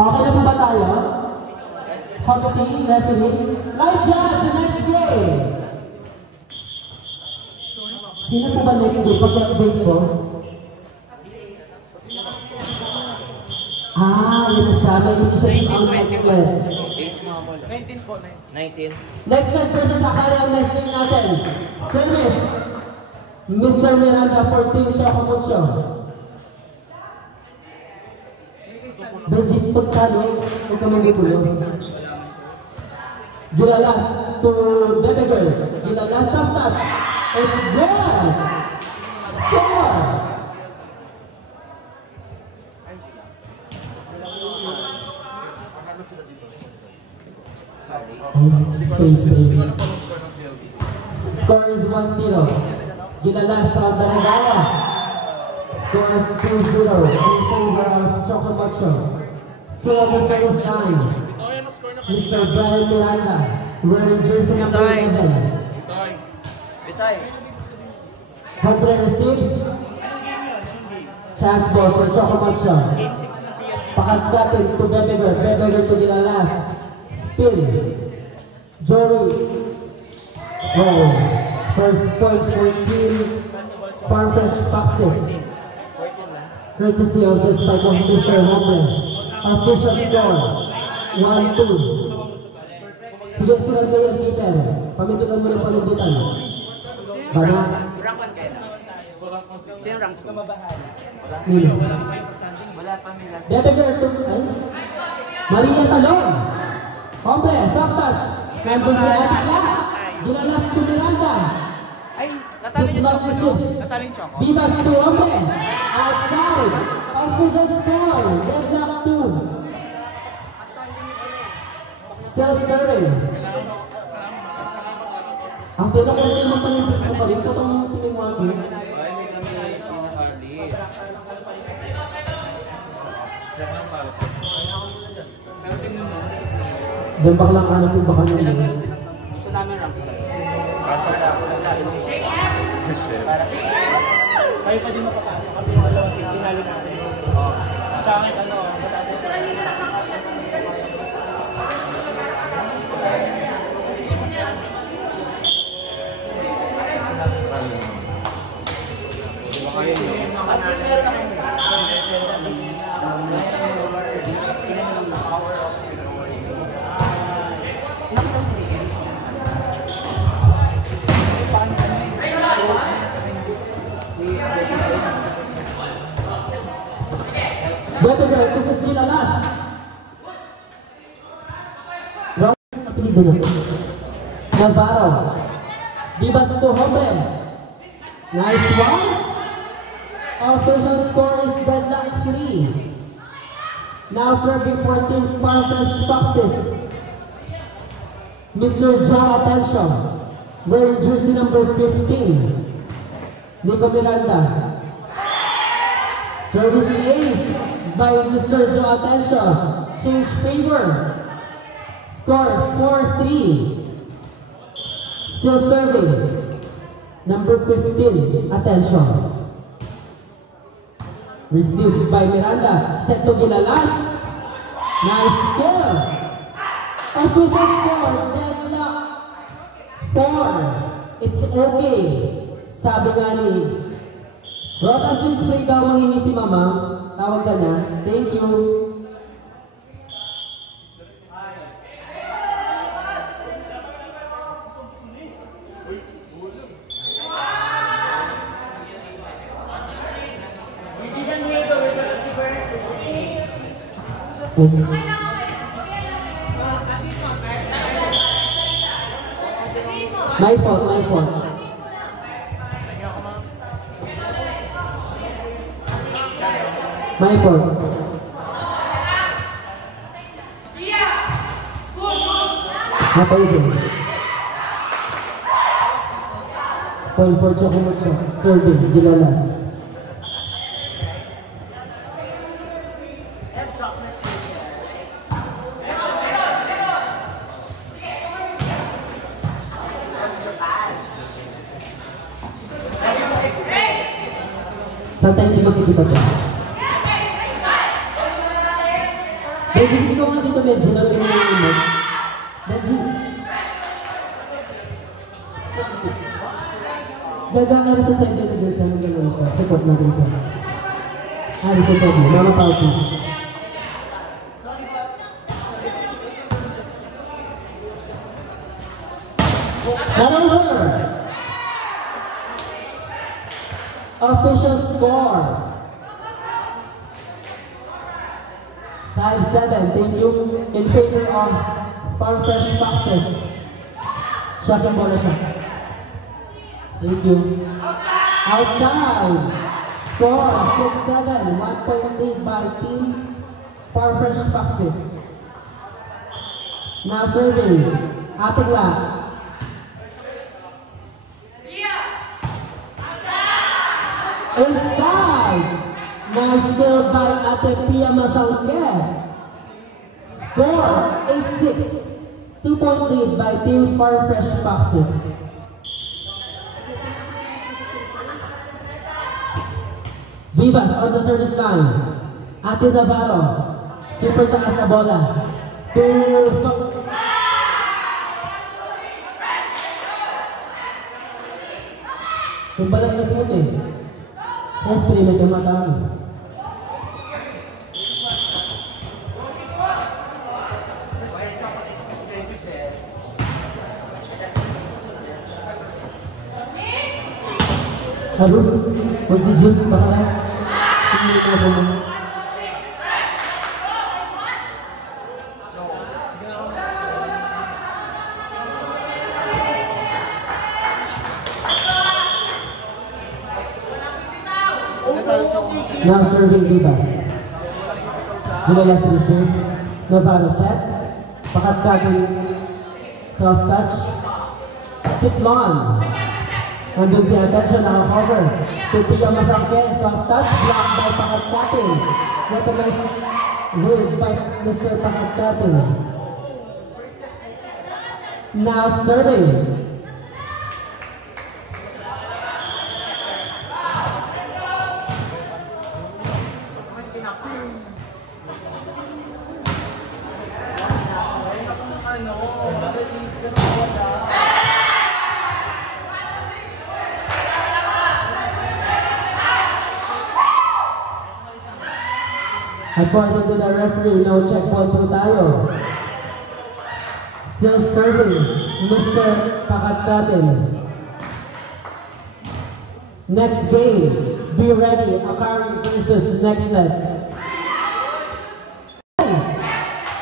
Okay na po ba tayo? Committee, referee, live judge, next game! Sino po ba next game? Pag-update ko? Yun na siya. May hindi siya ang next game. 19 po, 19. Next game versus Akari ang next game natin. Service, Mr. Miranda for Team Chocomucho. Benji, pagkano? Huwag ka mag-isulo. Gilalas to Baby Girl. Gilalas soft touch. It's good! Score! Space, baby. Score is 1-0. Gilalas of the Regala. Score is 2-0 in favor of Chocomucho. Still on the service line. Mr. Brian Miranda, wearing jersey number 11. Hombre receives. Chance ball for Chocomucho. Pakatkatin to Bebegar. Bebegar to Gilalas. Spin. Jory. Oh. First point for Team Farmfresh Foxes. Courtesy of this type of Mr. Hombre. Official score. 1-2. Sige, sunod mo yan, Peter. Pamitulan mo yung palubutan. Bana? Rank 1 kayo lang. Sino rank 2? Wala pa may last. Bebegar to... Ay? Maria Talon. Hombre, soft touch. Nandun si Atikla. Gilalas to Miranda. Ay, natalo yung Choco. Natalo yung Choco. Vivas to Hombre. Outside. Official score. Deadlock 2. Still serving. Ang tila ko rin naman palimpit mo pa rin. Katong timing wagi. Ay, may kami alis. Diyan ba lang anasin baka nyo yun? Gusto namin rank. Kayo pa din mapapasok kasi yung dalawang tinalo natin. Sa akin, Bebegar, Jesus Gilalas. Apelido na. Navarro. Vivas to Hombre. Nice one. Official score is deadlock 3. Now serving 14 Farmfresh Foxes. Mr. John Attention. Wearing jersey number 15. Nico Miranda. Service ace by Mr. Joe Attention. Change favor. Score 4-3. Still serving. Number 15, Attention. Received by Miranda. Set to Gilalas. Nice skill. Official score, deadlock 4. It's okay. Sabi nga ni Rotation spring daw mangingi si Mama. Tawag ka na. Thank you. My fault, my fault. My fault. Apa itu? Point for Chocomucho. Serving, Gilalas. Saan tayo hindi makikita dyan? Medyo ikaw nga dito medyo na rin yung medyo. Ganda nga rin sa sender na dyan siya, nang gano'n siya. Support natin siya. Rin sa sender, Mama Party. Turnover! Official score. 5-7. Thank you. In favor of Farmfresh Foxes. Shot yung bola siya. Thank you. Outside. Score 6-7. 1 point lead by team Farmfresh Foxes. Now serving. Atigla. Inside. Now still by Ate Pia Masangke. Score 8-6. 2 point lead by team Farmfresh Foxes. Vivas on the service line. Ate Navarro. Super taas na bola. Kumbalang na smooth eh. Yes, pili na yung matami. Halo, mag-jig, baka na. Sige ko ba mo? Now serving Vivas. Nilalas reserve. Navarro set. Pakatkatin. Soft touch. Siklon. Nandun si Atensyon naka-cover. Tupia Masangke. Soft touch. Block by Pakatkatin. Recognized with by Mr. Pakatkatin. Now serving. According to the referee, no check ball po tayo. Still serving, Mr. Pakatkatin. Next game, be ready, Akari versus Next Net.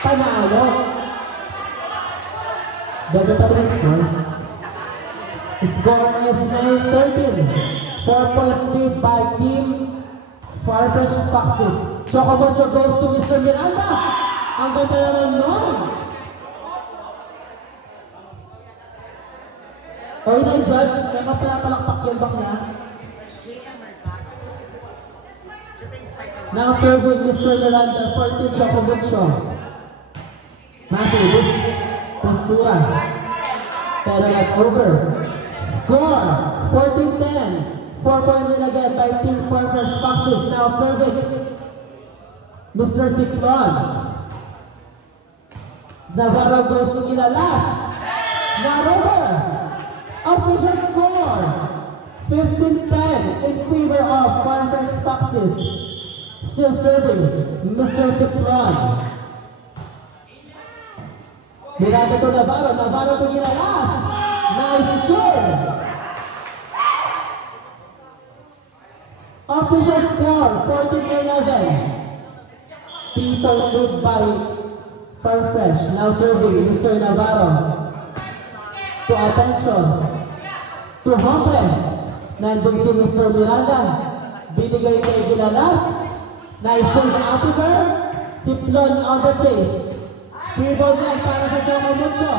Panalo. Debe pa rin score. Score is 9-13. 4 point lead by team Farmfresh Foxes. Chocomocho goes to Mr. Miranda. Ang ganda naman nun. O yun ang judge, may mapalapalakpak yung bakla. Now serving Mr. Miranda for team Chocomocho. Massive, this postura. Pero not over. Score 14-10. 4 point win again by team Farmfresh Foxes. Now serving Mr. Siklon. Navarro goes to Gilalas. Not over. Official score 15-10 in favor of Farmfresh Foxes. Still serving Mr. Siklon. Miranda to Navarro. Navarro to Gilalas. Nice kill. Official score 14-11. 3 point lead by Farmfresh. Now serving Mr. Navarro. To Atensyon. To Hombre. Nandun si Mr. Miranda. Binigay kay Gilalas. Nice save Ativer. Siklon on the chase. Free ball net para sa Chocomocho.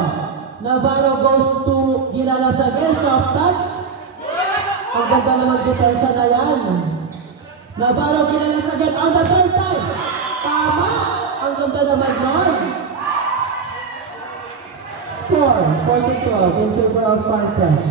Navarro goes to Gilalas again. Soft touch. Ang ganda naman depensa na yan. Navarro Gilalas again on the third time. Tama! Ang ganda naman nun. Score 14-12 in favor of Farmfresh.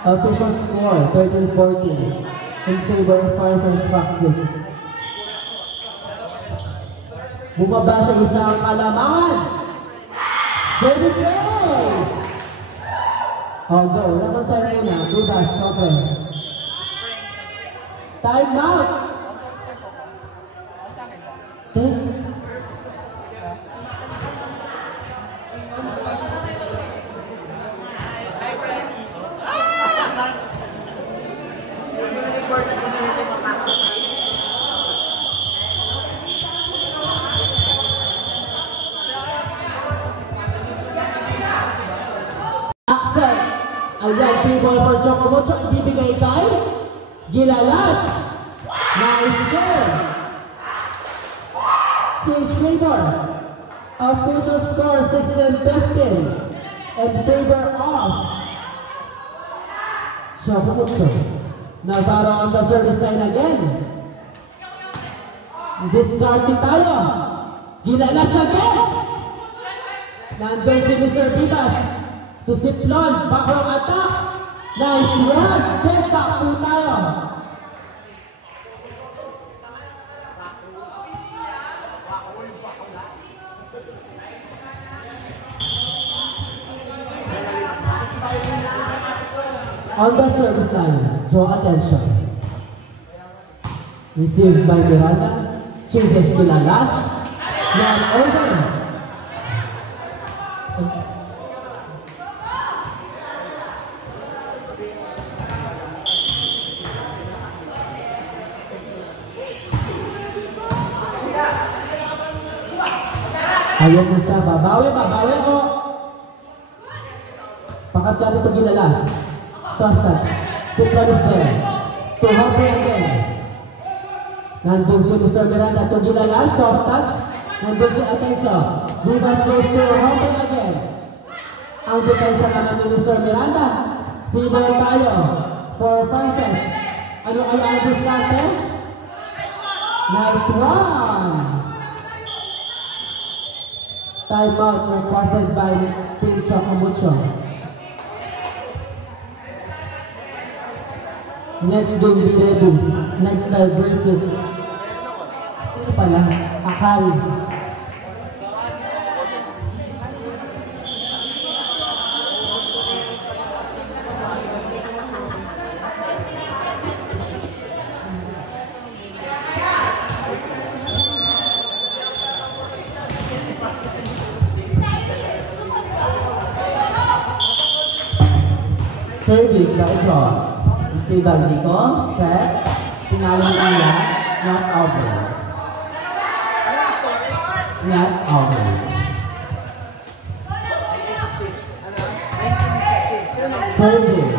Official score 13-14 in favor of Fireflies Foxes. Bumaba sa isang kalamangan. Service race! Go. Naman sa inyo na. Budas. Okay. Time out! Ayan, 3 ball for Chocomucho. Ibibigay kay Gilalas. Nice game. Change favor. Official score 16-15 in favor of Chocomucho. Navarro on the service line again. Discard tayo. Gilalas again. Nandun si Mr. Vivas. To Siplon, backroom attack. Nice one. Penta po tayo. On the service line, draw attention. Received by Miranda. Chooses Gilalas. Run over. Ayaw mo sa babawi o pakat ka dito Gilalas. Soft touch. Siplon is there. To Hopper again. Nandun si Mr. Miranda to Gilalas. Soft touch. Nandun si Atencio. Vivas goes to Hopper again. Ang depensa naman ni Mr. Miranda. Feeble tayo for Fireflies. Ano ay ang diskarte? Nice one! Timeout requested by Team Chocomucho. Next game be ready. Next style versus sino pala? Akari. Service by draw. Receive by Nico. Set. Pinalo niya. Not over. Not over. Service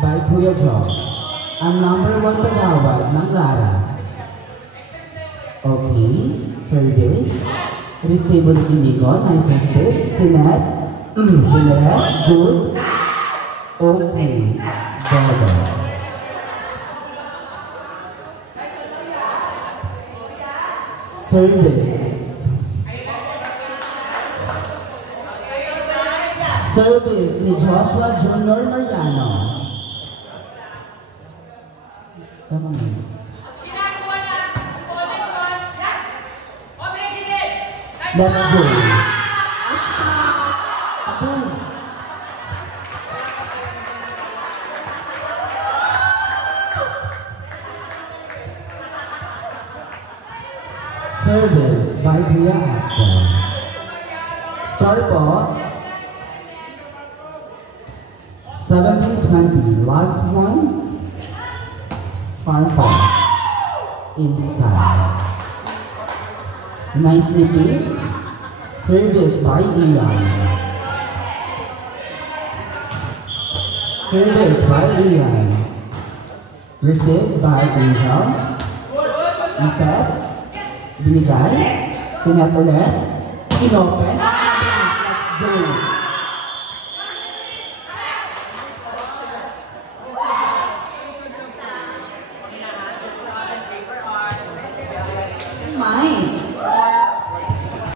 by Kuya Joe. Ang number 1 tagawad ng Lara. Okay. Service. Receive ulit ni Nico. Nice receive. Sinet. Pinres. Good. Okay, Bodo. Service. Service ni Joshua Junior Mariano. Let's go. Service by Kuya Axel. Start po. 17-20. Last one. Farm ball. Inside. Nice nippies. Service by Ian. Service by Ian. Received by Angel. Reset. Binigay. Sinet ulit. Inopen. Let's go.